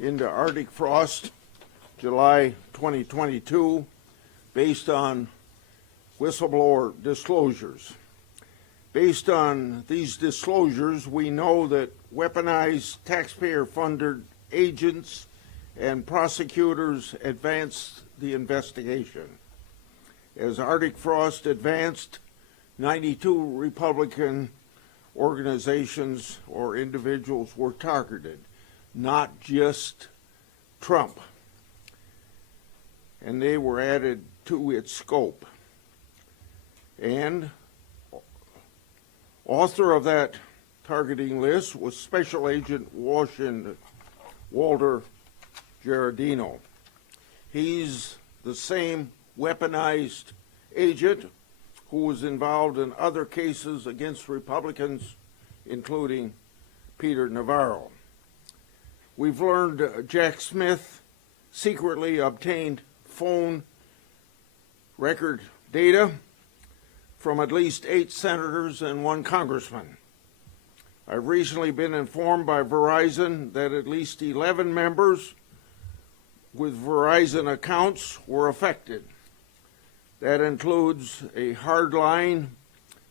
into Arctic frost, July 2022, based on whistleblower disclosures. Based on these disclosures, we know that weaponized taxpayer-funded agents and prosecutors advanced the investigation. As Arctic frost advanced, 92 Republican organizations or individuals were targeted, not just Trump, and they were added to its scope. And author of that targeting list was Special Agent Walter Giardino. He's the same weaponized agent who was involved in other cases against Republicans, including Peter Navarro. We've learned Jack Smith secretly obtained phone record data from at least 8 senators and 1 congressman. I've recently been informed by Verizon that at least 11 members with Verizon accounts were affected. That includes a hard line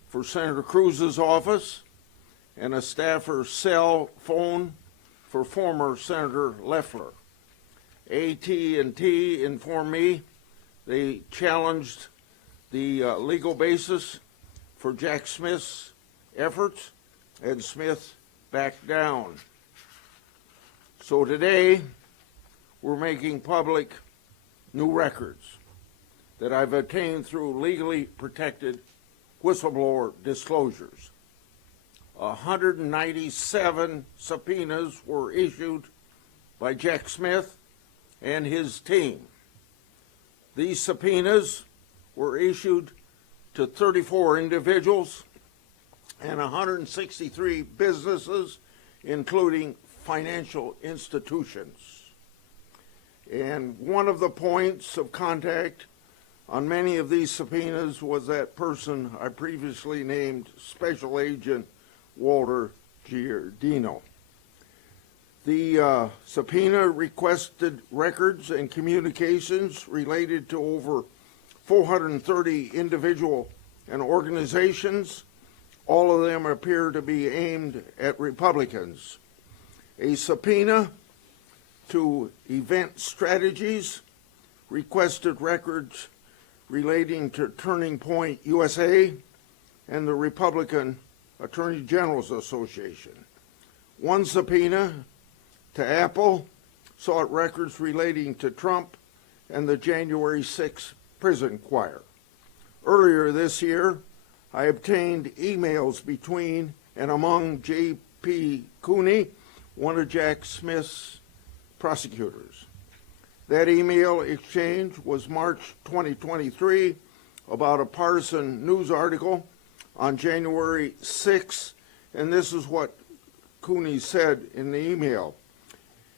for Senator Cruz's office and a staffer cell phone for former Senator Loeffler. AT&T informed me they challenged the legal basis for Jack Smith's efforts, and Smith backed down. So today, we're making public new records that I've obtained through legally protected whistleblower disclosures. 197 subpoenas were issued by Jack Smith and his team. These subpoenas were issued to 34 individuals and 163 businesses, including financial institutions. And one of the points of contact on many of these subpoenas was that person I previously named, Special Agent Walter Giardino. The subpoena requested records and communications related to over 430 individual and organizations. All of them appear to be aimed at Republicans. A subpoena to Event Strategies requested records relating to Turning Point USA and the Republican Attorney General's Association. One subpoena to Apple sought records relating to Trump and the January 6th prison choir. Earlier this year, I obtained emails between and among J.P. Cooney, one of Jack Smith's prosecutors. That email exchange was March 2023 about a partisan news article on January 6th, and this is what Cooney said in the email.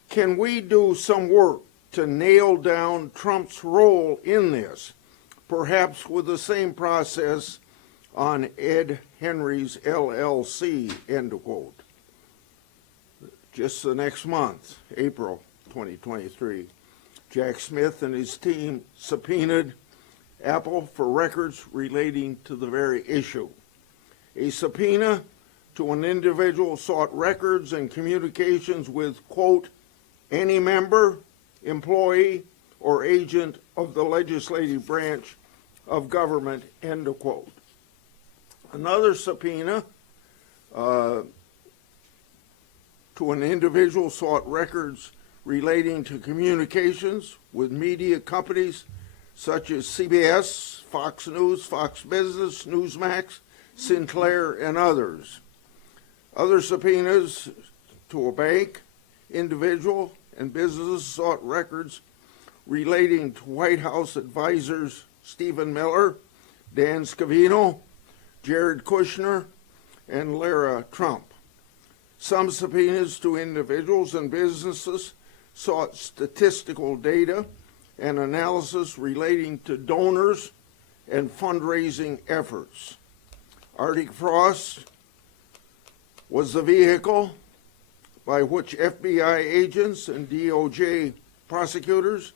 Can we do some work to nail down Trump's role in this, perhaps with the same process on Ed Henry's LLC, end quote. Just the next month, April 2023, Jack Smith and his team subpoenaed Apple for records relating to the very issue. A subpoena to an individual sought records and communications with, quote, any member, employee, or agent of the legislative branch of government, end of quote. Another subpoena to an individual sought records relating to communications with media companies such as CBS, Fox News, Fox Business, Newsmax, Sinclair, and others. Other subpoenas to a bank, individual, and businesses sought records relating to White House advisors Stephen Miller, Dan Scavino, Jared Kushner, and Lara Trump. Some subpoenas to individuals and businesses sought statistical data and analysis relating to donors and fundraising efforts. Arctic frost was the vehicle by which FBI agents and DOJ prosecutors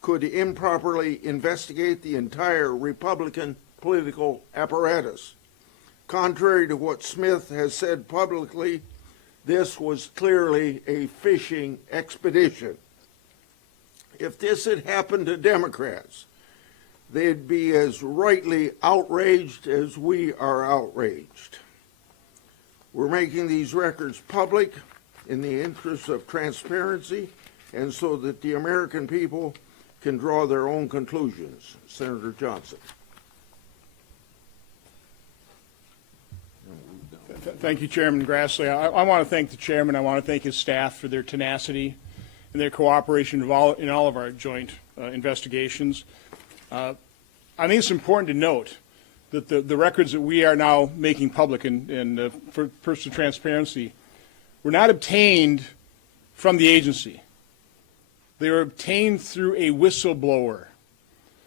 could improperly investigate the entire Republican political apparatus. Contrary to what Smith has said publicly, this was clearly a fishing expedition. If this had happened to Democrats, they'd be as rightly outraged as we are outraged. We're making these records public in the interest of transparency and so that the American people can draw their own conclusions. Senator Johnson. Thank you, Chairman Grassley. I want to thank the chairman. I want to thank his staff for their tenacity and their cooperation in all of our joint investigations. I think it's important to note that the records that we are now making public and for personal transparency were not obtained from the agency. They were obtained through a whistleblower.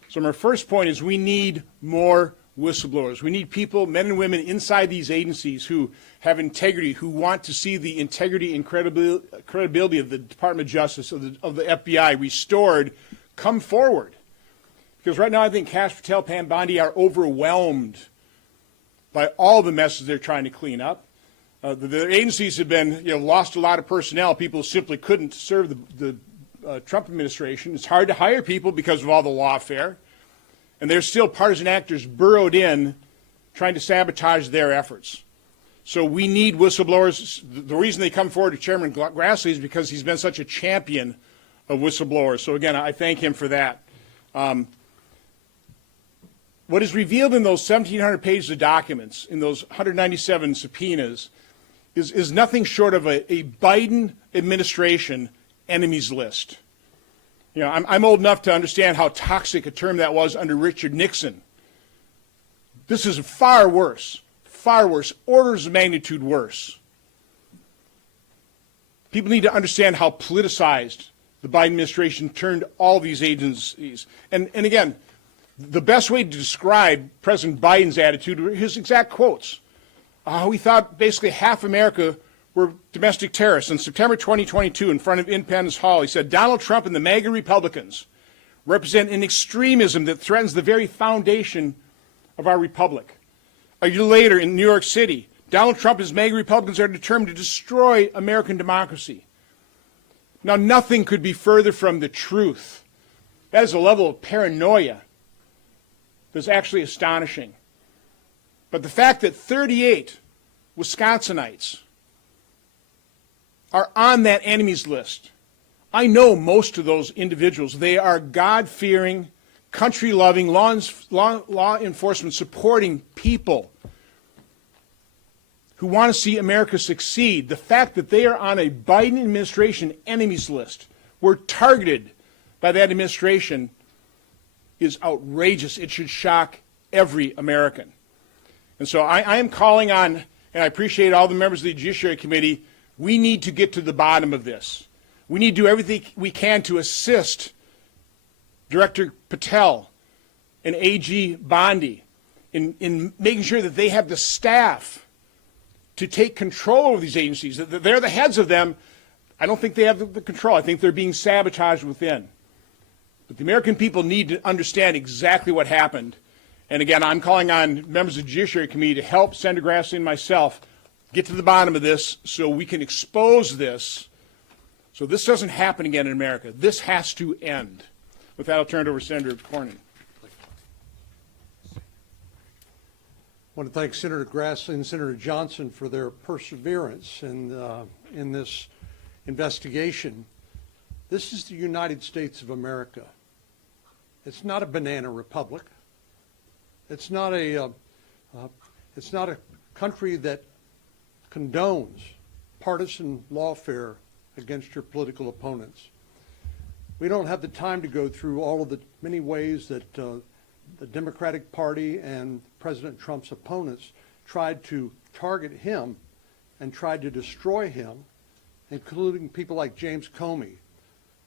So my first point is we need more whistleblowers. We need people, men and women inside these agencies who have integrity, who want to see the integrity and credibility of the Department of Justice, of the FBI restored, come forward. Because right now I think Kash Patel, Pam Bondi are overwhelmed by all the messes they're trying to clean up. The agencies have been, lost a lot of personnel. People simply couldn't serve the Trump administration. It's hard to hire people because of all the lawfare. And there's still partisan actors burrowed in trying to sabotage their efforts. So we need whistleblowers. The reason they come forward to Chairman Grassley is because he's been such a champion of whistleblowers. So again, I thank him for that. What is revealed in those 1,700 pages of documents, in those 197 subpoenas, is nothing short of a Biden administration enemies list. I'm old enough to understand how toxic a term that was under Richard Nixon. This is far worse, orders of magnitude worse. People need to understand how politicized the Biden administration turned all these agencies. And again, the best way to describe President Biden's attitude were his exact quotes. How he thought basically half America were domestic terrorists. In September 2022, in front of Independence Hall, he said, Donald Trump and the MAGA Republicans represent an extremism that threatens the very foundation of our republic. A year later, in New York City, Donald Trump and his MAGA Republicans are determined to destroy American democracy. Now, nothing could be further from the truth. That is a level of paranoia that's actually astonishing. But the fact that 38 Wisconsinites are on that enemies list, I know most of those individuals. They are God-fearing, country-loving, law enforcement supporting people who want to see America succeed. The fact that they are on a Biden administration enemies list, were targeted by that administration, is outrageous. It should shock every American. And so I am calling on, and I appreciate all the members of the Judiciary Committee, we need to get to the bottom of this. We need to do everything we can to assist Director Patel and AG Bondi in making sure that they have the staff to take control of these agencies. They're the heads of them. I don't think they have the control. I think they're being sabotaged within. But the American people need to understand exactly what happened. And again, I'm calling on members of the Judiciary Committee to help Senator Grassley and myself get to the bottom of this so we can expose this, so this doesn't happen again in America. This has to end. With that, I'll turn it over to Senator Cornyn. I want to thank Senator Grassley and Senator Johnson for their perseverance in this investigation. This is the United States of America. It's not a banana republic. It's not a country that condones partisan lawfare against your political opponents. We don't have the time to go through all of the many ways that the Democratic Party and President Trump's opponents tried to target him and tried to destroy him, including people like James Comey,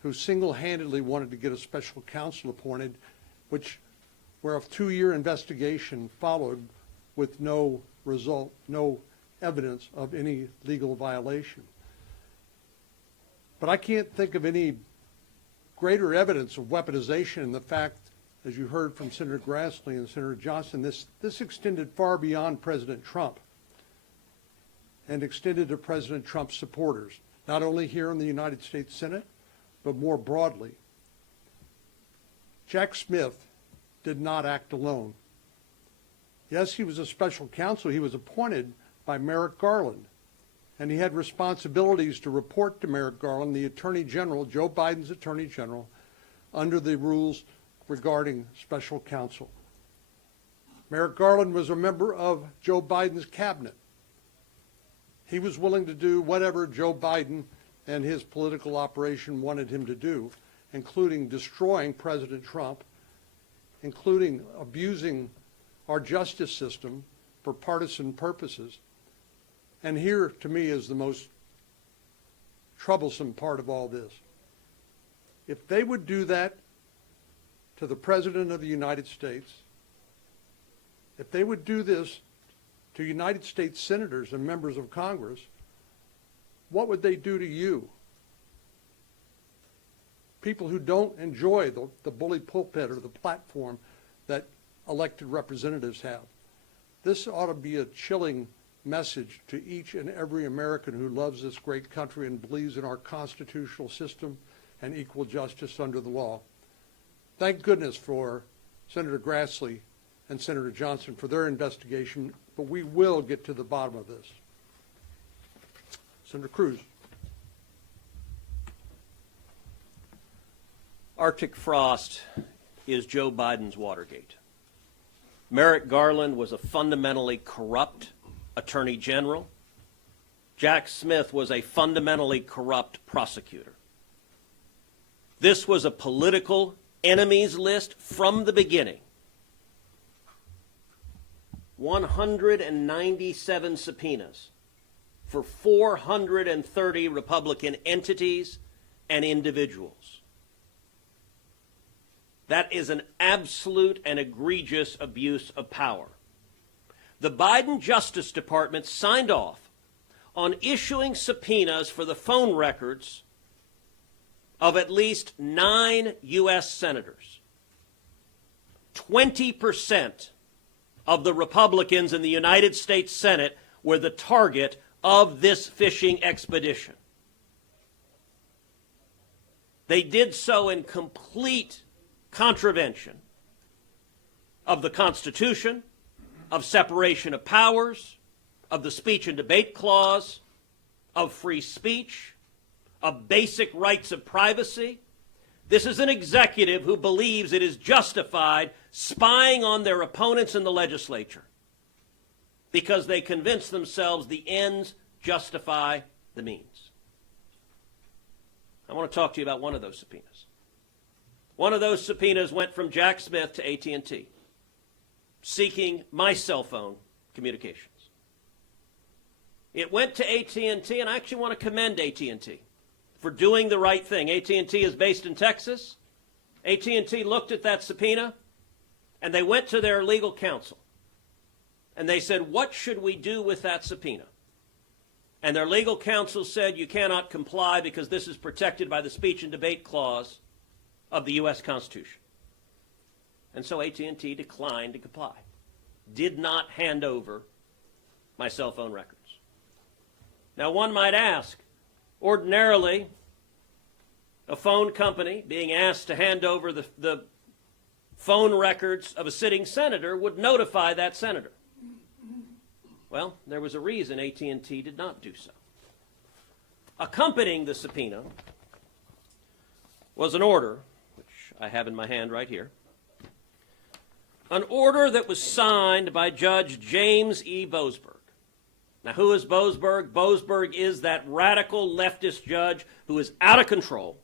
who single-handedly wanted to get a special counsel appointed, where a 2-year investigation followed with no result, no evidence of any legal violation. But I can't think of any greater evidence of weaponization in the fact, as you heard from Senator Grassley and Senator Johnson, this extended far beyond President Trump and extended to President Trump's supporters, not only here in the United States Senate, but more broadly. Jack Smith did not act alone. Yes, he was a special counsel. He was appointed by Merrick Garland, and he had responsibilities to report to Merrick Garland, the Attorney General, Joe Biden's Attorney General, under the rules regarding special counsel. Merrick Garland was a member of Joe Biden's cabinet. He was willing to do whatever Joe Biden and his political operation wanted him to do, including destroying President Trump, including abusing our justice system for partisan purposes. And here, to me, is the most troublesome part of all this. If they would do that to the President of the United States, if they would do this to United States senators and members of Congress, what would they do to you? People who don't enjoy the bully pulpit or the platform that elected representatives have. This ought to be a chilling message to each and every American who loves this great country and believes in our constitutional system and equal justice under the law. Thank goodness for Senator Grassley and Senator Johnson for their investigation, but we will get to the bottom of this. Senator Cruz. Arctic frost is Joe Biden's Watergate. Merrick Garland was a fundamentally corrupt attorney general. Jack Smith was a fundamentally corrupt prosecutor. This was a political enemies list from the beginning. 197 subpoenas for 430 Republican entities and individuals. That is an absolute and egregious abuse of power. The Biden Justice Department signed off on issuing subpoenas for the phone records of at least 9 U.S. senators. 20% of the Republicans in the United States Senate were the target of this fishing expedition. They did so in complete contravention of the Constitution, of separation of powers, of the speech and debate clause, of free speech, of basic rights of privacy. This is an executive who believes it is justified spying on their opponents in the legislature because they convince themselves the ends justify the means. I want to talk to you about one of those subpoenas. One of those subpoenas went from Jack Smith to AT&T, seeking my cell phone communications. It went to AT&T, and I actually want to commend AT&T for doing the right thing. AT&T is based in Texas. AT&T looked at that subpoena, and they went to their legal counsel, and they said, what should we do with that subpoena? And their legal counsel said, you cannot comply because this is protected by the speech and debate clause of the U.S. Constitution. And so AT&T declined to comply, did not hand over my cell phone records. Now, one might ask, ordinarily, a phone company being asked to hand over the phone records of a sitting senator would notify that senator. Well, there was a reason AT&T did not do so. Accompanying the subpoena was an order, which I have in my hand right here, an order that was signed by Judge James E. Boasberg. Now, who is Boasberg? Boasberg is that radical leftist judge who is out of control,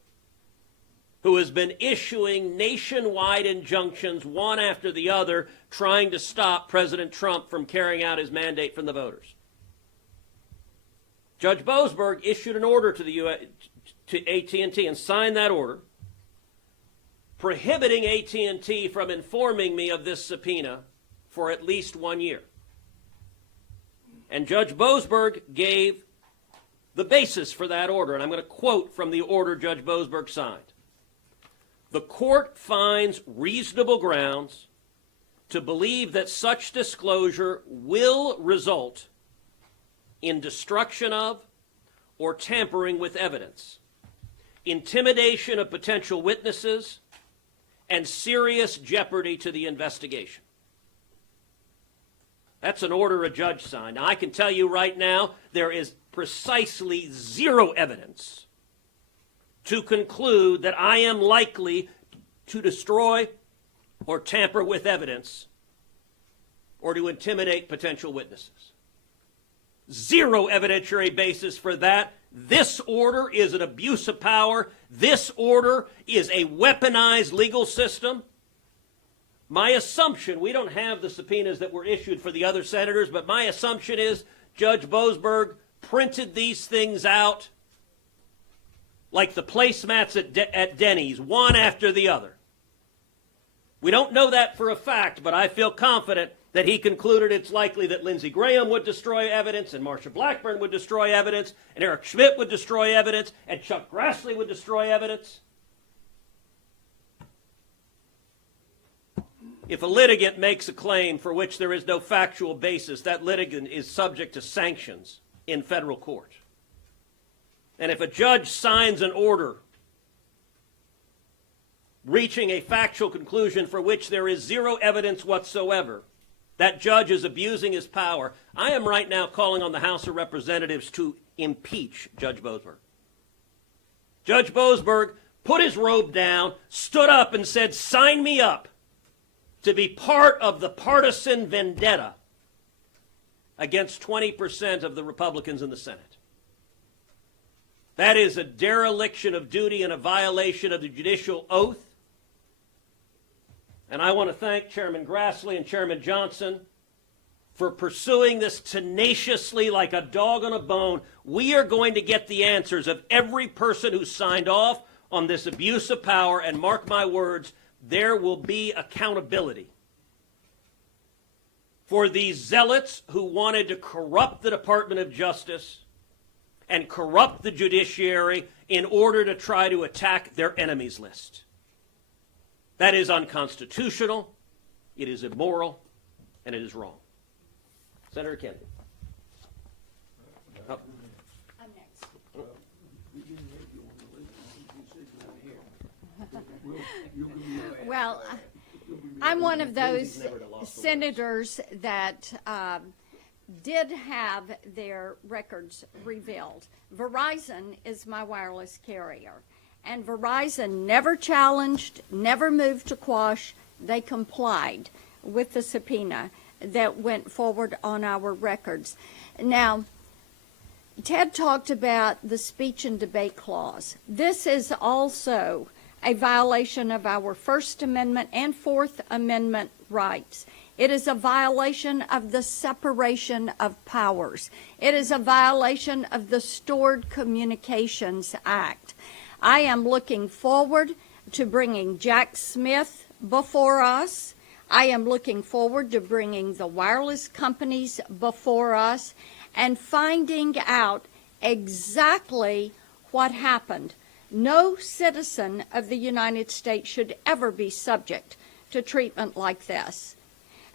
who has been issuing nationwide injunctions, one after the other, trying to stop President Trump from carrying out his mandate from the voters. Judge Boasberg issued an order to AT&T and signed that order, prohibiting AT&T from informing me of this subpoena for at least 1 year. And Judge Boasberg gave the basis for that order, and I'm going to quote from the order Judge Boasberg signed. The court finds reasonable grounds to believe that such disclosure will result in destruction of or tampering with evidence, intimidation of potential witnesses, and serious jeopardy to the investigation. That's an order a judge signed. Now, I can tell you right now, there is precisely zero evidence to conclude that I am likely to destroy or tamper with evidence or to intimidate potential witnesses. Zero evidentiary basis for that. This order is an abuse of power. This order is a weaponized legal system. My assumption, we don't have the subpoenas that were issued for the other senators, but my assumption is Judge Boasberg printed these things out like the placemats at Denny's, one after the other. We don't know that for a fact, but I feel confident that he concluded it's likely that Lindsey Graham would destroy evidence, and Marsha Blackburn would destroy evidence, and Eric Schmidt would destroy evidence, and Chuck Grassley would destroy evidence. If a litigant makes a claim for which there is no factual basis, that litigant is subject to sanctions in federal court. And if a judge signs an order reaching a factual conclusion for which there is zero evidence whatsoever, that judge is abusing his power. I am right now calling on the House of Representatives to impeach Judge Boasberg. Judge Boasberg put his robe down, stood up and said, "Sign me up to be part of the partisan vendetta against 20% of the Republicans in the Senate." That is a dereliction of duty and a violation of the judicial oath. And I want to thank Chairman Grassley and Chairman Johnson for pursuing this tenaciously like a dog on a bone. We are going to get the answers of every person who signed off on this abuse of power, and mark my words, there will be accountability for these zealots who wanted to corrupt the Department of Justice and corrupt the judiciary in order to try to attack their enemies list. That is unconstitutional, it is immoral, and it is wrong. Senator Kennedy. Oh. I'm next. Well, I'm one of those senators that did have their records revealed. Verizon is my wireless carrier. And Verizon never challenged, never moved to quash. They complied with the subpoena that went forward on our records. Now, Ted talked about the speech and debate clause. This is also a violation of our First Amendment and Fourth Amendment rights. It is a violation of the separation of powers. It is a violation of the Stored Communications Act. I am looking forward to bringing Jack Smith before us. I am looking forward to bringing the wireless companies before us and finding out exactly what happened. No citizen of the United States should ever be subject to treatment like this.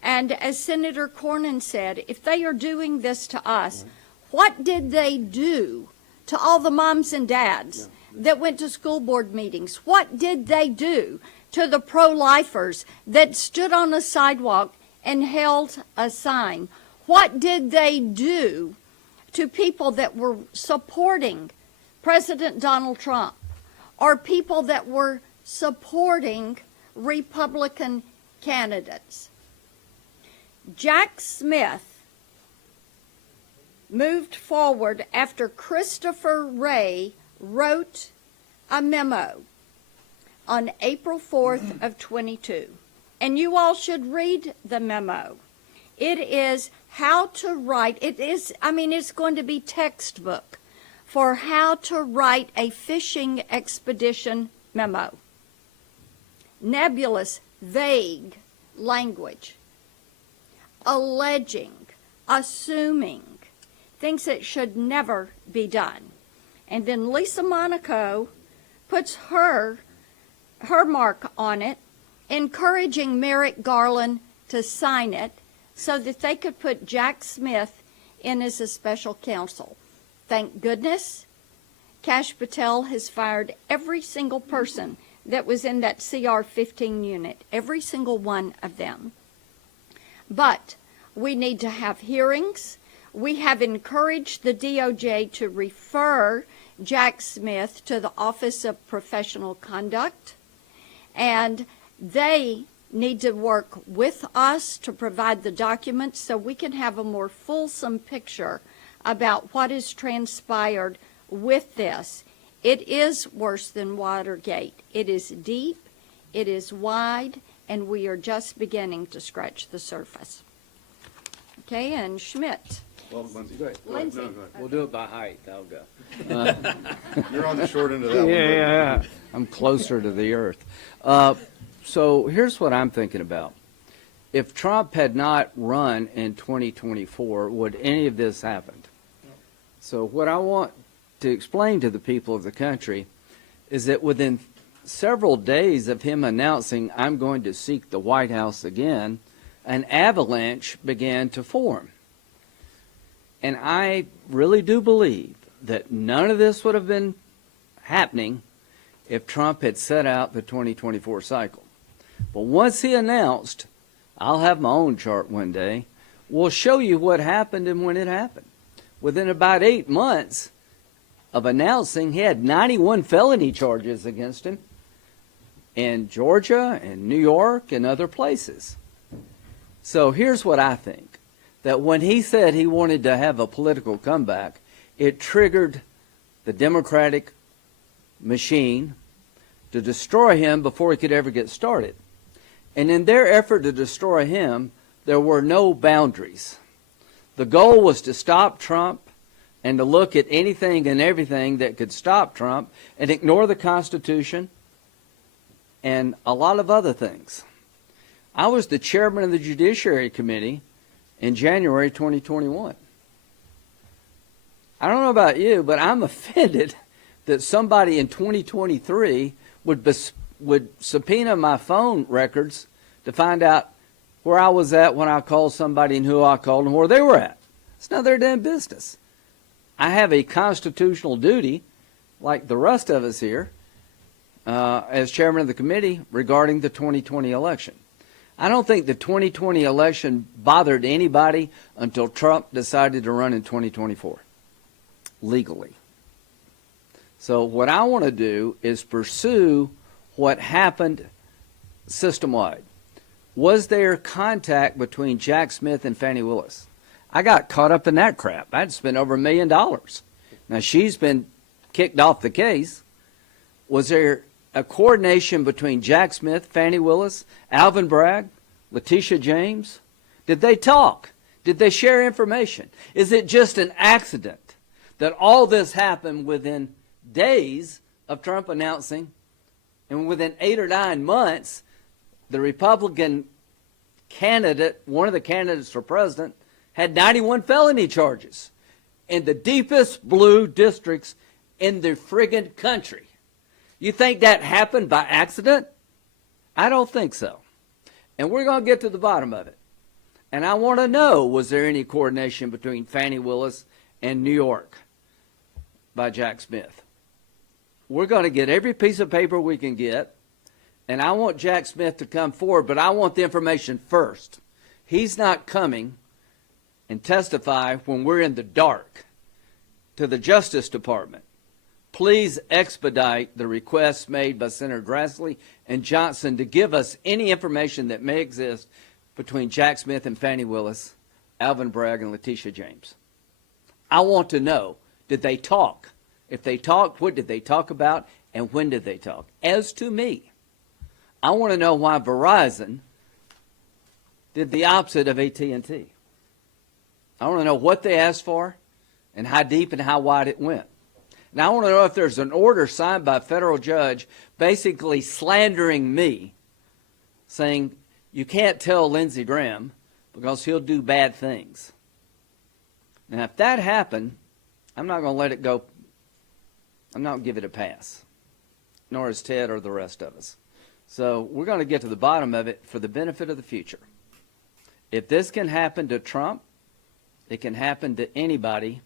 And as Senator Cornyn said, if they are doing this to us, what did they do to all the moms and dads that went to school board meetings? What did they do to the pro-lifers that stood on the sidewalk and held a sign? What did they do to people that were supporting President Donald Trump or people that were supporting Republican candidates? Jack Smith moved forward after Christopher Wray wrote a memo on April 4th of 22. And you all should read the memo. It is how to write, it's going to be textbook for how to write a fishing expedition memo. Nebulous, vague language. Alleging, assuming, things that should never be done. And then Lisa Monaco puts her mark on it, encouraging Merrick Garland to sign it so that they could put Jack Smith in as a special counsel. Thank goodness, Kash Patel has fired every single person that was in that CR-15 unit, every single one of them. But we need to have hearings. We have encouraged the DOJ to refer Jack Smith to the Office of Professional Conduct, and they need to work with us to provide the documents so we can have a more fulsome picture about what has transpired with this. It is worse than Watergate. It is deep, it is wide, and we are just beginning to scratch the surface. Okay, and Schmidt. Well, Lindsay, go ahead. Lindsay. No, go ahead. We'll do it by height. I'll go. You're on the short end of that one. Yeah. I'm closer to the earth. So here's what I'm thinking about. If Trump had not run in 2024, would any of this happened? So what I want to explain to the people of the country is that within several days of him announcing, I'm going to seek the White House again, an avalanche began to form. And I really do believe that none of this would have been happening if Trump had set out the 2024 cycle. But once he announced, I'll have my own chart one day, we'll show you what happened and when it happened. Within about 8 months of announcing, he had 91 felony charges against him in Georgia and New York and other places. So here's what I think. That when he said he wanted to have a political comeback, it triggered the Democratic machine to destroy him before he could ever get started. And in their effort to destroy him, there were no boundaries. The goal was to stop Trump and to look at anything and everything that could stop Trump and ignore the Constitution and a lot of other things. I was the chairman of the Judiciary Committee in January 2021. I don't know about you, but I'm offended that somebody in 2023 would subpoena my phone records to find out where I was at when I called somebody and who I called and where they were at. It's none of their damn business. I have a constitutional duty, like the rest of us here, as chairman of the committee regarding the 2020 election. I don't think the 2020 election bothered anybody until Trump decided to run in 2024, legally. So what I want to do is pursue what happened system-wide. Was there contact between Jack Smith and Fani Willis? I got caught up in that crap. I'd spent over $1 million. Now, she's been kicked off the case. Was there a coordination between Jack Smith, Fani Willis, Alvin Bragg, Letitia James? Did they talk? Did they share information? Is it just an accident that all this happened within days of Trump announcing, and within 8 or 9 months, the Republican candidate, one of the candidates for president, had 91 felony charges in the deepest blue districts in the friggin' country? You think that happened by accident? I don't think so. And we're going to get to the bottom of it. And I want to know, was there any coordination between Fani Willis and New York by Jack Smith? We're going to get every piece of paper we can get, and I want Jack Smith to come forward, but I want the information first. He's not coming and testify when we're in the dark to the Justice Department. Please expedite the requests made by Senator Grassley and Johnson to give us any information that may exist between Jack Smith and Fani Willis, Alvin Bragg, and Letitia James. I want to know, did they talk? If they talked, what did they talk about, and when did they talk? As to me, I want to know why Verizon did the opposite of AT&T. I want to know what they asked for and how deep and how wide it went. Now, I want to know if there's an order signed by a federal judge basically slandering me, saying you can't tell Lindsey Graham because he'll do bad things. Now, if that happened, I'm not going to let it go I'm not going to give it a pass, nor is Ted or the rest of us. So we're going to get to the bottom of it for the benefit of the future. If this can happen to Trump, it can happen to anybody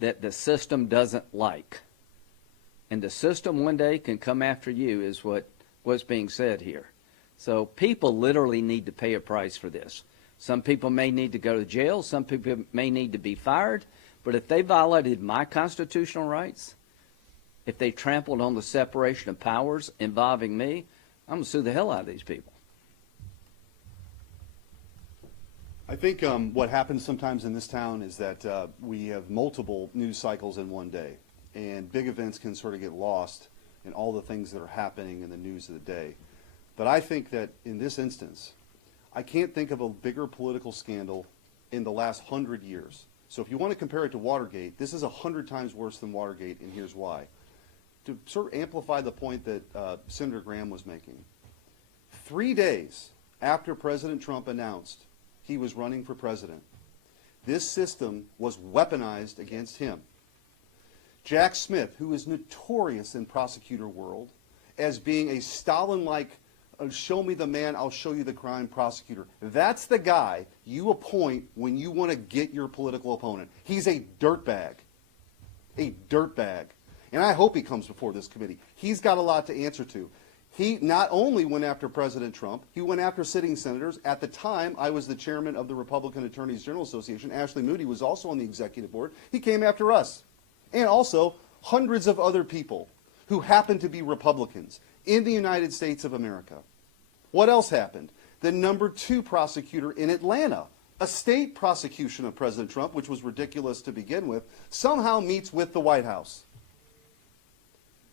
that the system doesn't like. And the system one day can come after you, is what's being said here. So people literally need to pay a price for this. Some people may need to go to jail. Some people may need to be fired. But if they violated my constitutional rights, if they trampled on the separation of powers involving me, I'm going to sue the hell out of these people. I think what happens sometimes in this town is that we have multiple news cycles in one day, and big events can sort of get lost in all the things that are happening in the news of the day. But I think that in this instance, I can't think of a bigger political scandal in the last 100 years. So if you want to compare it to Watergate, this is 100 times worse than Watergate, and here's why. To sort of amplify the point that Senator Graham was making, 3 days after President Trump announced he was running for president, this system was weaponized against him. Jack Smith, who is notorious in prosecutor world as being a Stalin-like, show me the man, I'll show you the crime prosecutor. That's the guy you appoint when you want to get your political opponent. He's a dirtbag. A dirtbag. And I hope he comes before this committee. He's got a lot to answer to. He not only went after President Trump, he went after sitting senators. At the time, I was the chairman of the Republican Attorneys General Association. Ashley Moody was also on the executive board. He came after us. And also hundreds of other people who happened to be Republicans in the United States of America. What else happened? The #2 prosecutor in Atlanta, a state prosecution of President Trump, which was ridiculous to begin with, somehow meets with the White House.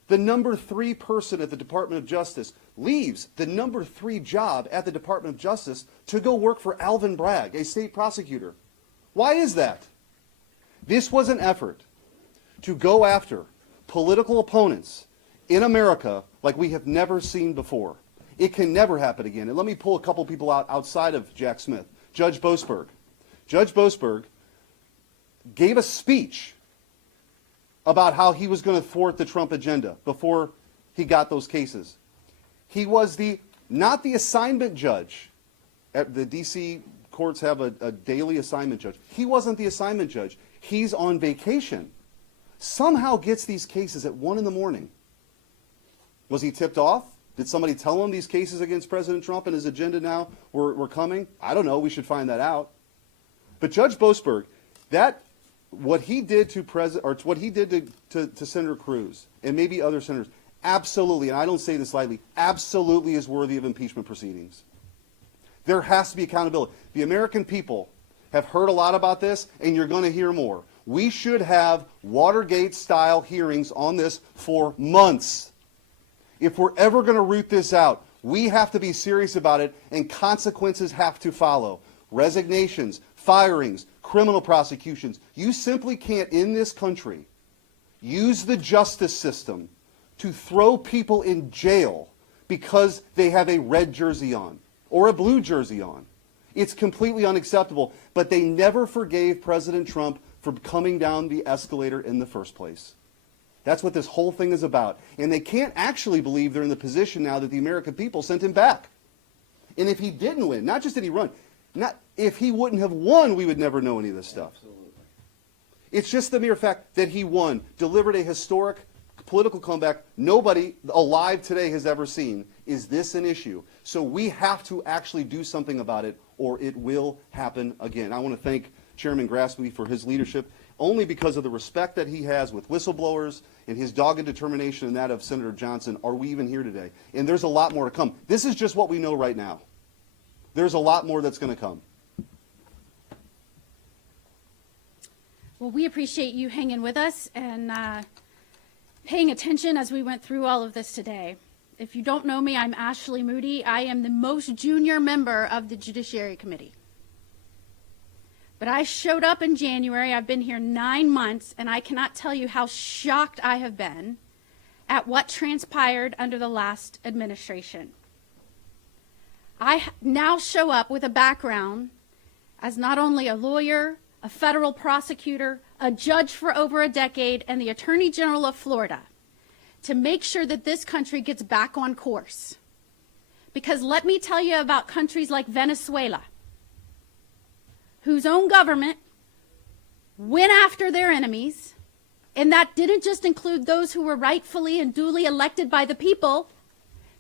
The #3 person at the Department of Justice leaves the #3 job at the Department of Justice to go work for Alvin Bragg, a state prosecutor. Why is that? This was an effort to go after political opponents in America like we have never seen before. It can never happen again. And let me pull a couple people out outside of Jack Smith. Judge Boasberg. Judge Boasberg gave a speech about how he was going to thwart the Trump agenda before he got those cases. He was not the assignment judge. The D.C. courts have a daily assignment judge. He wasn't the assignment judge. He's on vacation. Somehow gets these cases at 1 in the morning. Was he tipped off? Did somebody tell him these cases against President Trump and his agenda now were coming? I don't know. We should find that out. But Judge Boasberg, what he did to Senator Cruz and maybe other senators, absolutely, and I don't say this lightly, absolutely is worthy of impeachment proceedings. There has to be accountability. The American people have heard a lot about this, and you're going to hear more. We should have Watergate-style hearings on this for months. If we're ever going to root this out, we have to be serious about it, and consequences have to follow. Resignations, firings, criminal prosecutions. You simply can't, in this country, use the justice system to throw people in jail because they have a red jersey on or a blue jersey on. It's completely unacceptable, but they never forgave President Trump for coming down the escalator in the first place. That's what this whole thing is about. And they can't actually believe they're in the position now that the American people sent him back. And if he didn't win, not just did he run, if he wouldn't have won, we would never know any of this stuff. Absolutely. It's just the mere fact that he won, delivered a historic political comeback nobody alive today has ever seen. Is this an issue? So we have to actually do something about it, or it will happen again. I want to thank Chairman Grassley for his leadership, only because of the respect that he has with whistleblowers and his dogged determination and that of Senator Johnson are we even here today. And there's a lot more to come. This is just what we know right now. There's a lot more that's going to come. Well, we appreciate you hanging with us and paying attention as we went through all of this today. If you don't know me, I'm Ashley Moody. I am the most junior member of the Judiciary Committee. But I showed up in January. I've been here 9 months, and I cannot tell you how shocked I have been at what transpired under the last administration. I now show up with a background as not only a lawyer, a federal prosecutor, a judge for over a decade, and the Attorney General of Florida. to make sure that this country gets back on course. Because let me tell you about countries like Venezuela, whose own government went after their enemies, and that didn't just include those who were rightfully and duly elected by the people.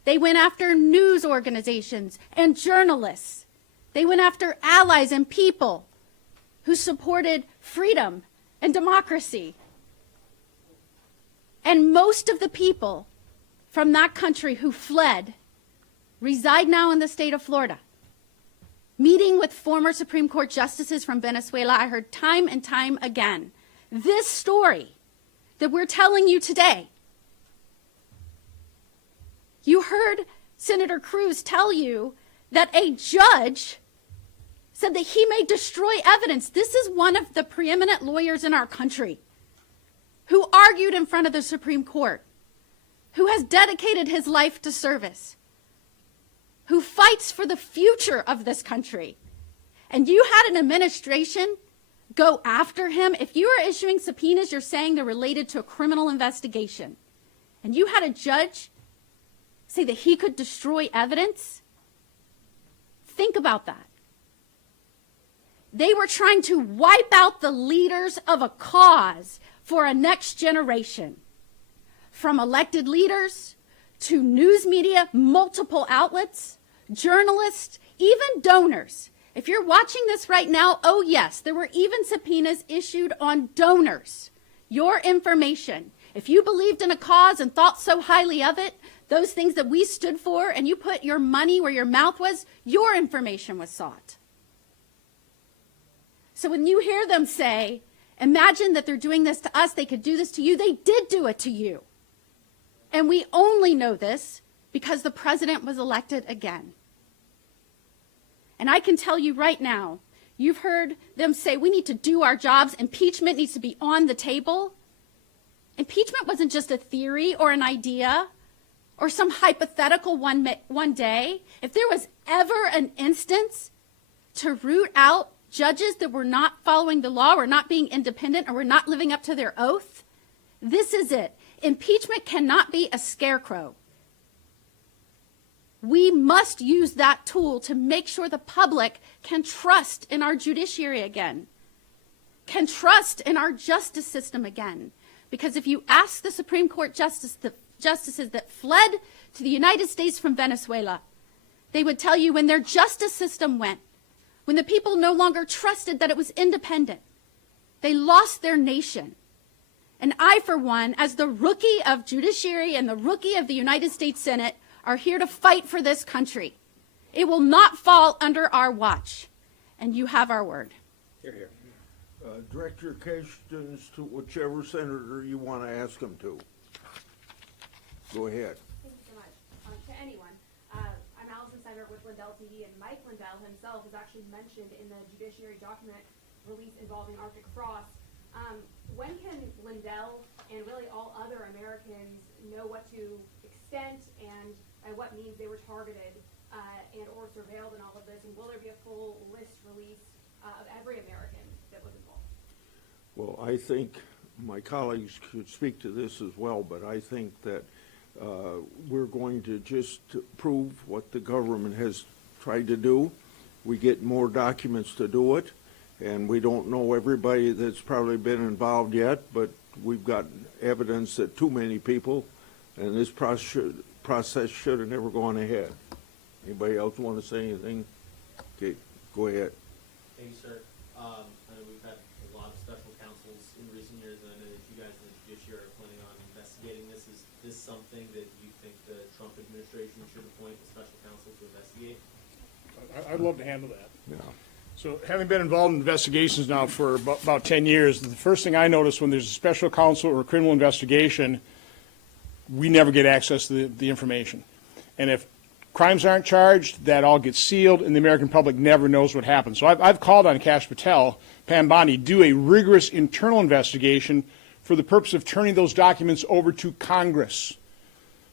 They went after news organizations and journalists. They went after allies and people who supported freedom and democracy. And most of the people from that country who fled reside now in the state of Florida. Meeting with former Supreme Court justices from Venezuela, I heard time and time again this story that we're telling you today. You heard Senator Cruz tell you that a judge said that he may destroy evidence. This is one of the preeminent lawyers in our country who argued in front of the Supreme Court, who has dedicated his life to service, who fights for the future of this country. And you had an administration go after him. If you are issuing subpoenas, you're saying they're related to a criminal investigation. And you had a judge say that he could destroy evidence. Think about that. They were trying to wipe out the leaders of a cause for a next generation. From elected leaders to news media, multiple outlets, journalists, even donors. If you're watching this right now, oh yes, there were even subpoenas issued on donors. Your information. If you believed in a cause and thought so highly of it, those things that we stood for, and you put your money where your mouth was, your information was sought. So when you hear them say, imagine that they're doing this to us, they could do this to you, they did do it to you. And we only know this because the president was elected again. And I can tell you right now, you've heard them say we need to do our jobs, impeachment needs to be on the table. Impeachment wasn't just a theory or an idea or some hypothetical one day. If there was ever an instance to root out judges that were not following the law or not being independent or were not living up to their oath, this is it. Impeachment cannot be a scarecrow. We must use that tool to make sure the public can trust in our judiciary again, can trust in our justice system again. Because if you ask the Supreme Court justices that fled to the United States from Venezuela, they would tell you when their justice system went, when the people no longer trusted that it was independent, they lost their nation. And I, for one, as the rookie of judiciary and the rookie of the United States Senate, are here to fight for this country. It will not fall under our watch. And you have our word. Hear, hear. Direct your questions to whichever senator you want to ask them to. Go ahead. Thank you so much. To anyone, I'm Allison Senator with Lindell TV, and Mike Lindell himself is actually mentioned in the judiciary document release involving Arctic frost. When can Lindell and really all other Americans know what to extent and by what means they were targeted and or surveilled in all of this? And will there be a full list release of every American that was involved? Well, I think my colleagues could speak to this as well, but I think that we're going to just prove what the government has tried to do. We get more documents to do it, and we don't know everybody that's probably been involved yet, but we've got evidence that too many people, and this process should have never gone ahead. Anybody else want to say anything? Okay, go ahead. Thank you, sir. I know we've had a lot of special counsels in recent years, and I know that you guys in the judiciary are planning on investigating this. Is this something that you think the Trump administration should appoint a special counsel to investigate? I'd love to handle that. Yeah. So having been involved in investigations now for about 10 years, the first thing I notice when there's a special counsel or a criminal investigation, we never get access to the information. And if crimes aren't charged, that all gets sealed, and the American public never knows what happened. So I've called on Kash Patel, Pam Bondi, do a rigorous internal investigation for the purpose of turning those documents over to Congress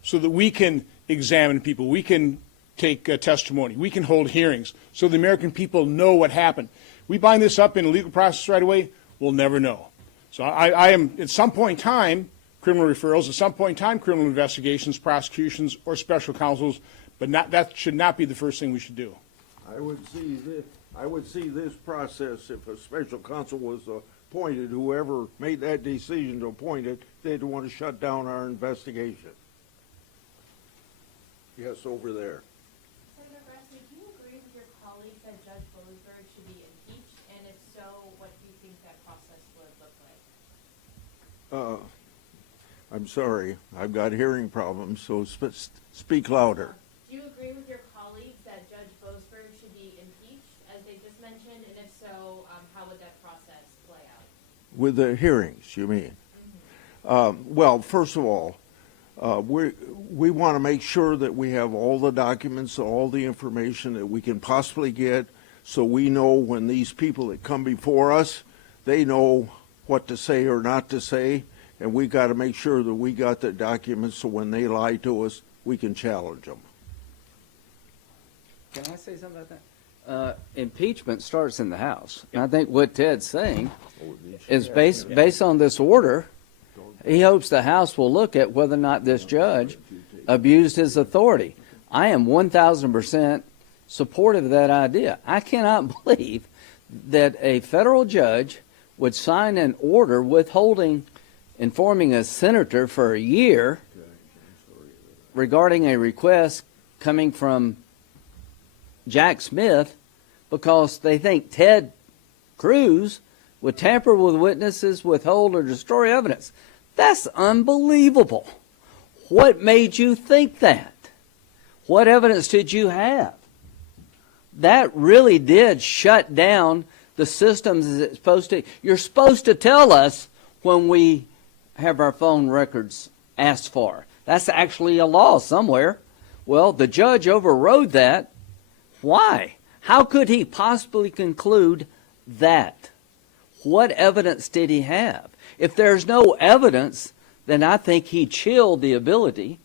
so that we can examine people, we can take testimony, we can hold hearings, so the American people know what happened. We bind this up in a legal process right away, we'll never know. So I am, at some point in time, criminal referrals, at some point in time, criminal investigations, prosecutions, or special counsels, but that should not be the first thing we should do. I would see this process, if a special counsel was appointed, whoever made that decision to appoint it, they'd want to shut down our investigation. Yes, over there. Senator Grassley, do you agree with your colleagues that Judge Boasberg should be impeached? And if so, what do you think that process would look like? I'm sorry, I've got hearing problems, so speak louder. Do you agree with your colleagues that Judge Boasberg should be impeached, as they just mentioned? And if so, how would that process play out? With the hearings, you mean? Well, first of all, we want to make sure that we have all the documents, all the information that we can possibly get, so we know when these people that come before us, they know what to say or not to say, and we got to make sure that we got the documents so when they lie to us, we can challenge them. Can I say something about that? Impeachment starts in the House. And I think what Ted's saying is based on this order, he hopes the House will look at whether or not this judge abused his authority. I am 1,000% supportive of that idea. I cannot believe that a federal judge would sign an order informing a senator for a year regarding a request coming from Jack Smith because they think Ted Cruz would tamper with witnesses, withhold, or destroy evidence. That's unbelievable. What made you think that? What evidence did you have? That really did shut down the systems as it's supposed to. You're supposed to tell us when we have our phone records asked for. That's actually a law somewhere. Well, the judge overrode that. Why? How could he possibly conclude that? What evidence did he have? If there's no evidence, then I think he chilled the ability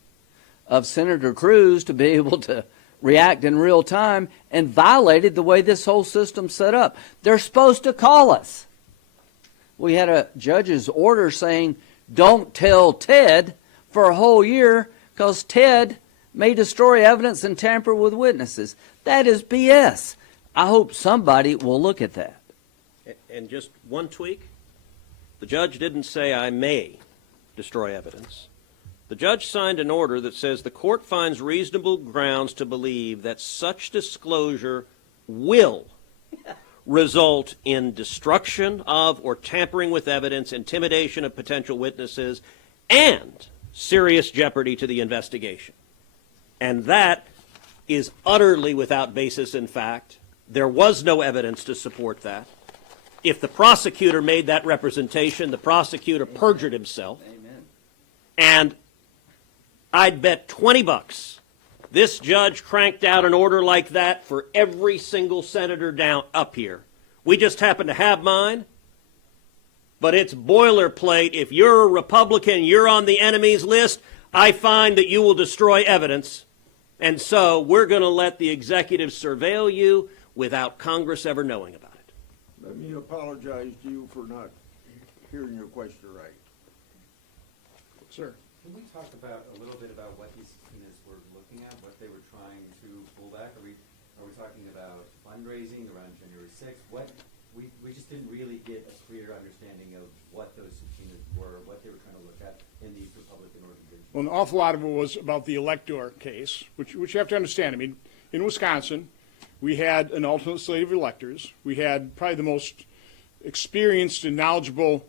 of Senator Cruz to be able to react in real time and violated the way this whole system's set up. They're supposed to call us. We had a judge's order saying, don't tell Ted for a whole year because Ted may destroy evidence and tamper with witnesses. That is BS. I hope somebody will look at that. And just one tweak. The judge didn't say I may destroy evidence. The judge signed an order that says the court finds reasonable grounds to believe that such disclosure will result in destruction of or tampering with evidence, intimidation of potential witnesses, and serious jeopardy to the investigation. And that is utterly without basis in fact. There was no evidence to support that. If the prosecutor made that representation, the prosecutor perjured himself. Amen. And I'd bet $20 this judge cranked out an order like that for every single senator down up here. We just happen to have mine, but it's boilerplate. If you're a Republican, you're on the enemy's list, I find that you will destroy evidence. And so we're going to let the executive surveil you without Congress ever knowing about it. Let me apologize to you for not hearing your question right. Sir. Can we talk about a little bit about what these subpoenas were looking at, what they were trying to pull back? Are we talking about fundraising around January 6th? We just didn't really get a clear understanding of what those subpoenas were, what they were trying to look at in these Republican organizations. Well, an awful lot of it was about the elector case, which you have to understand. I mean, in Wisconsin, we had an alternate slate of electors. We had probably the most experienced and knowledgeable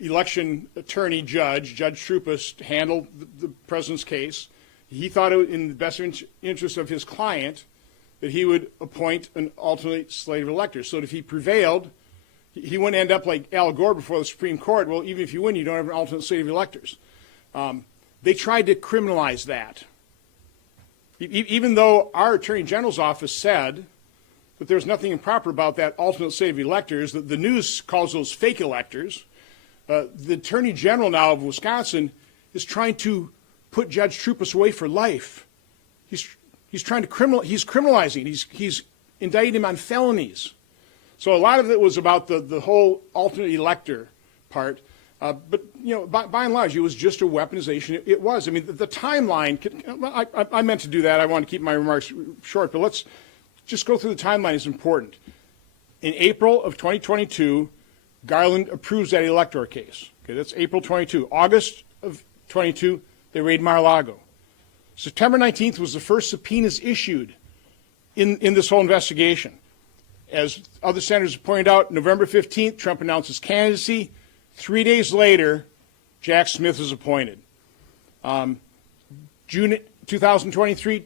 election attorney Judge Troupas, handled the president's case. He thought it in the best interest of his client that he would appoint an alternate slate of electors. So that if he prevailed, he wouldn't end up like Al Gore before the Supreme Court. Well, even if you win, you don't have an alternate slate of electors. They tried to criminalize that. Even though our Attorney General's office said that there's nothing improper about that alternate slate of electors, the news calls those fake electors. The Attorney General now of Wisconsin is trying to put Judge Troupas away for life. He's trying to he's criminalizing. He's indicting him on felonies. So a lot of it was about the whole alternate elector part. But by and large, it was just a weaponization. It was. I mean, the timeline, I meant to do that. I want to keep my remarks short, but let's just go through the timeline is important. In April of 2022, Garland approves that elector case. Okay, that's April 22. August of 22, they raid Mar-a-Lago. September 19th was the first subpoenas issued in this whole investigation. As other senators pointed out, November 15th, Trump announced his candidacy. 3 days later, Jack Smith was appointed. June 2023,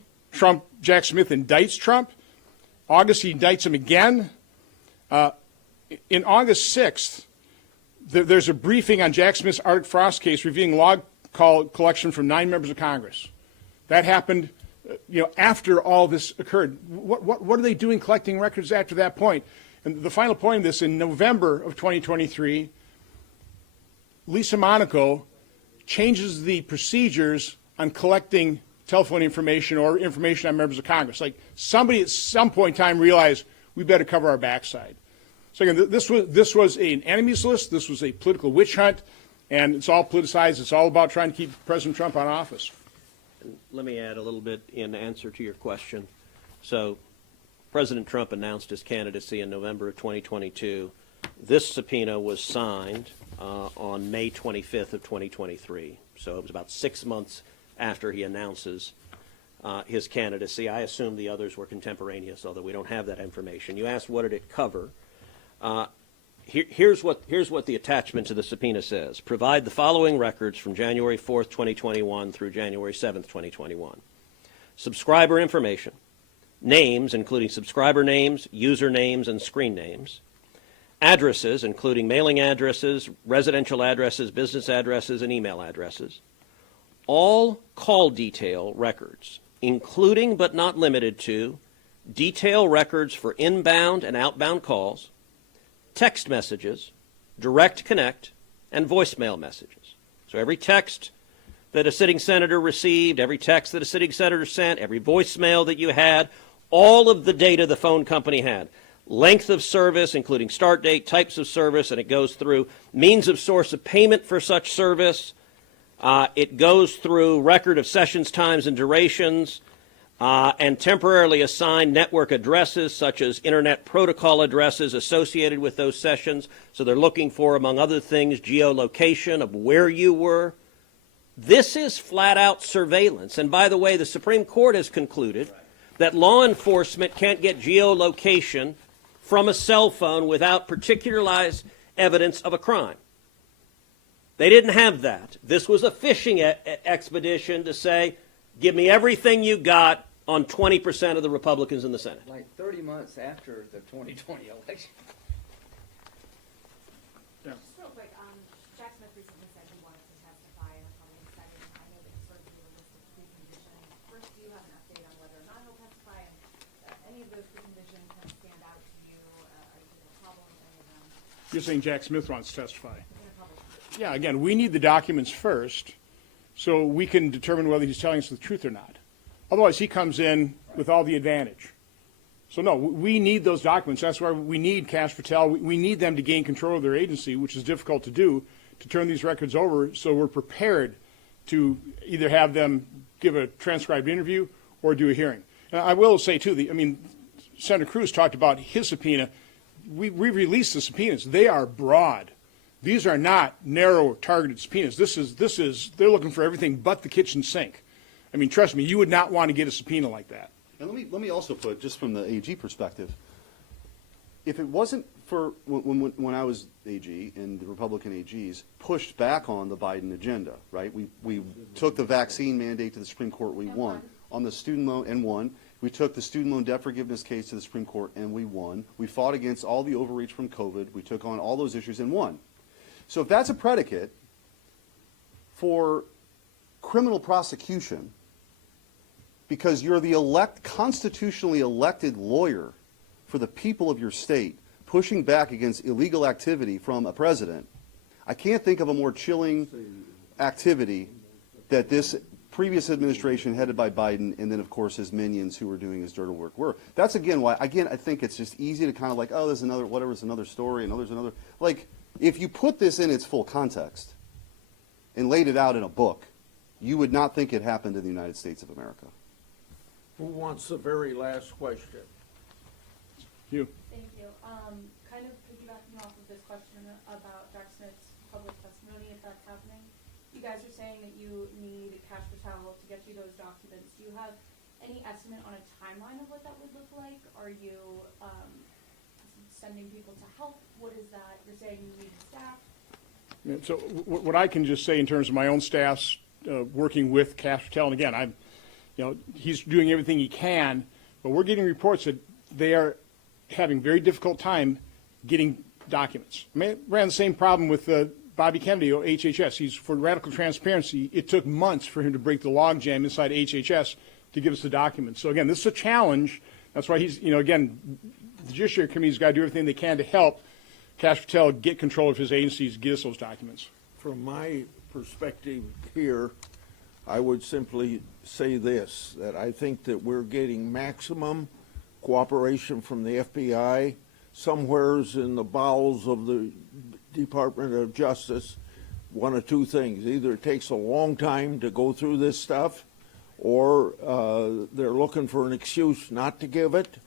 Jack Smith indicts Trump. August, he indicts him again. In August 6th, there's a briefing on Jack Smith's Arctic Frost case revealing log call collection from 9 members of Congress. That happened, after all this occurred. What are they doing collecting records after that point? And the final point of this, in November of 2023, Lisa Monaco changes the procedures on collecting telephone information or information on members of Congress. Like somebody at some point in time realized we better cover our backside. So again, this was an enemies list. This was a political witch hunt, and it's all politicized. It's all about trying to keep President Trump on office. Let me add a little bit in answer to your question. So President Trump announced his candidacy in November of 2022. This subpoena was signed on May 25th of 2023. So it was about 6 months after he announces his candidacy. I assume the others were contemporaneous, although we don't have that information. You asked what did it cover. Here's what the attachment to the subpoena says. Provide the following records from January 4th, 2021 through January 7th, 2021. Subscriber information. Names, including subscriber names, user names, and screen names. Addresses, including mailing addresses, residential addresses, business addresses, and email addresses. All call detail records, including but not limited to detail records for inbound and outbound calls, text messages, direct connect, and voicemail messages. So every text that a sitting senator received, every text that a sitting senator sent, every voicemail that you had, all of the data the phone company had. Length of service, including start date, types of service, and it goes through means of source of payment for such service. It goes through record of sessions times and durations, and temporarily assigned network addresses such as internet protocol addresses associated with those sessions. So they're looking for, among other things, geolocation of where you were. This is flat out surveillance. And by the way, the Supreme Court has concluded that law enforcement can't get geolocation from a cell phone without particularized evidence of a crime. They didn't have that. This was a fishing expedition to say, give me everything you got on 20% of the Republicans in the Senate. Like 30 months after the 2020 election. Just real quick, Jack Smith recently said he wanted to testify in a public setting. I know that he sort of gave a list of preconditions. First, do you have an update on whether or not he'll testify? And any of those preconditions kind of stand out to you? Are you having a problem with any of them? You're saying Jack Smith wants to testify. In a public setting? Yeah, again, we need the documents first so we can determine whether he's telling us the truth or not. Otherwise, he comes in with all the advantage. So, no, we need those documents. That's why we need Cash Patel. We need them to gain control of their agency, which is difficult to do, to turn these records over so we're prepared to either have them give a transcribed interview or do a hearing. And I will say, too, Senator Cruz talked about his subpoena. We released the subpoenas. They are broad. These are not narrow, targeted subpoenas. They're looking for everything but the kitchen sink. Trust me, you would not want to get a subpoena like that. And let me also put, just from the AG perspective, if it wasn't for when I was AG and the Republican AGs pushed back on the Biden agenda, right? We took the vaccine mandate to the Supreme Court, we won. On the student loan, and won. We took the student loan debt forgiveness case to the Supreme Court, and we won. We fought against all the overreach from COVID. We took on all those issues and won. So if that's a predicate for criminal prosecution, because you're the constitutionally elected lawyer for the people of your state pushing back against illegal activity from a president, I can't think of a more chilling activity that this previous administration headed by Biden and then, of course, his minions who were doing his dirty work were. That's, why I think it's just easy to kind of oh, there's another, whatever, it's another story, and there's another. If you put this in its full context, and laid it out in a book, you would not think it happened in the United States of America. Who wants the very last question? You. Thank you. Kind of piggybacking off of this question about Jack Smith's public testimony, if that's happening. You guys are saying that you need cash patel to get you those documents. Do you have any estimate on a timeline of what that would look like? Are you sending people to help? What is that? You're saying you need staff? Yeah, so what I can just say in terms of my own staff's working with Cash Patel, and again, he's doing everything he can, but we're getting reports that they are having very difficult time getting documents. I mean, ran the same problem with Bobby Kennedy or HHS. He's for radical transparency. It took months for him to break the logjam inside HHS to give us the documents. So again, this is a challenge. That's why he's, again, the Judiciary Committee's got to do everything they can to help Cash Patel get control of his agencies, get us those documents. From my perspective here, I would simply say this, that I think that we're getting maximum cooperation from the FBI, somewheres in the bowels of the Department of Justice. One of two things: either it takes a long time to go through this stuff, or they're looking for an excuse not to give it.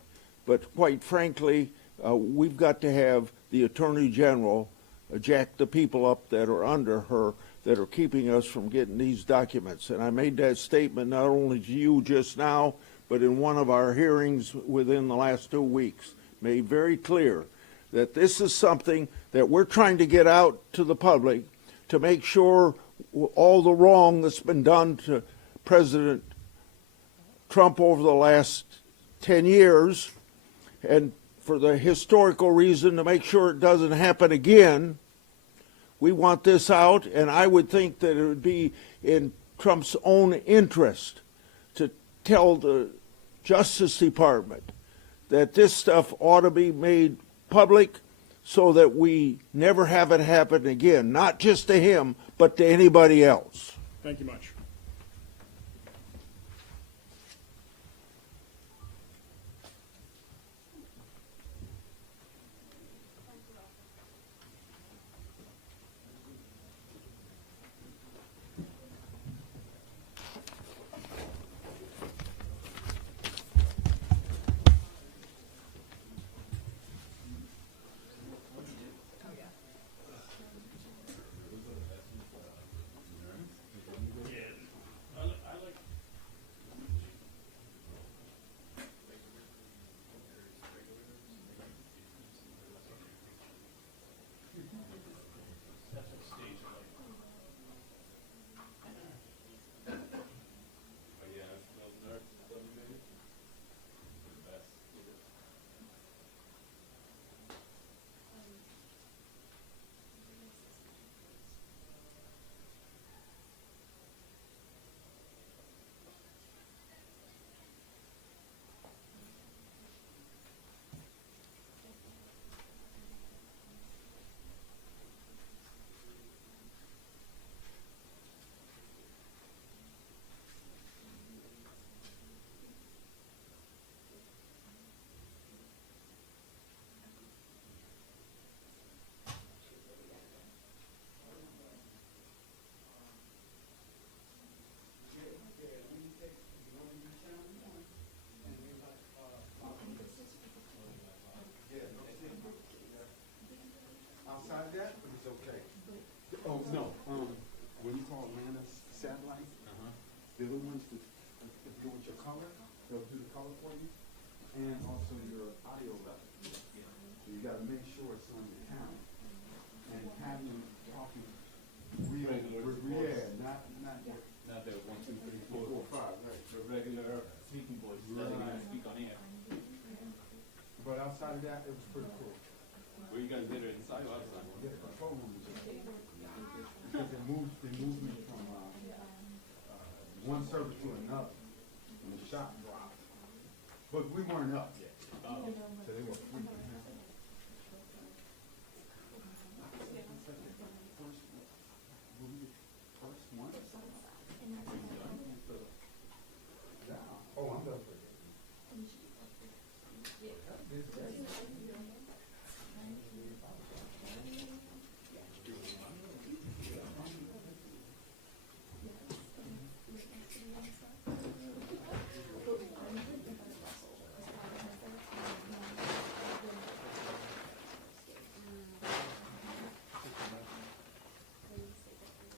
But quite frankly, we've got to have the Attorney General jack the people up that are under her, that are keeping us from getting these documents. And I made that statement not only to you just now, but in one of our hearings within the last 2 weeks, made very clear that this is something that we're trying to get out to the public to make sure all the wrong that's been done to President Trump over the last 10 years, and for the historical reason to make sure it doesn't happen again. We want this out, and I would think that it would be in Trump's own interest to tell the Justice Department that this stuff ought to be made public so that we never have it happen again, not just to him, but to anybody else. Thank you much. Outside that, but it's okay. Oh, no, when you call Atlanta's satellite, they're the ones that do with your color, they'll do the color for you, and also your audio level. So you gotta make sure it's on your count, and have them talking real, not Not the 1, 2, 3, 4, 4, 5, right. the regular speaking voice. Doesn't even speak on air. But outside of that, it was pretty cool. Were you guys there inside or outside? Yeah, the control room was because they moved me from one service to another, and the shop dropped. But we weren't up yet, so they were freaking